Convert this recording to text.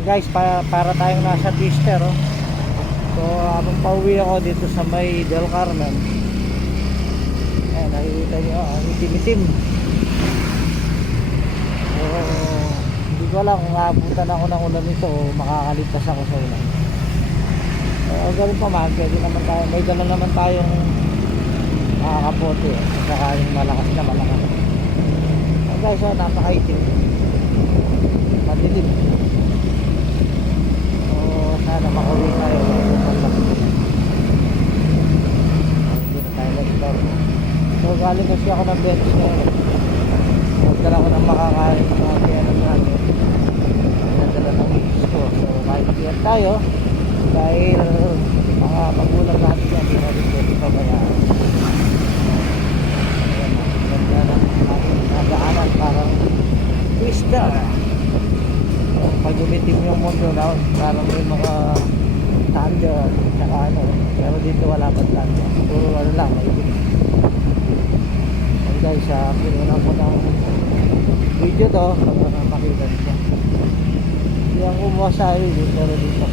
Guys, para tayong nasa Twister, oh. So habang pauwi ako dito sa may Del Carmen, ayan, nakikita nyo ang itim-itim. So hindi ko alam kung aabutan ako ng ulan nito o makakaligtas ako sa ulan. So ganun pa man, pwede naman tayo, may dala naman tayong makakapote, saka yung malakas na malakas. So guys, oh, napakaitim, madilim. Sana makauwi tayo bago maglasing. Hindi na tayo nag-stop. So galing kasi ako ng bench ngayon. Nagdala ko ng makakain ng mga piyanan namin. Nagdala ng misis ko. So kahit piyan tayo, dahil mga magulang natin yan, hindi natin pwede pabayaan. Ayan, ganda ng ating nagaanan, parang twister. Pag umitim yung mundo na, parang may mga thunder tsaka ano, pero dito wala pa thunder, puro ano lang, maitim. So guys, pinunan ko ng video to para makita nyo. Hindi ang kumuha sa iyo, pero dito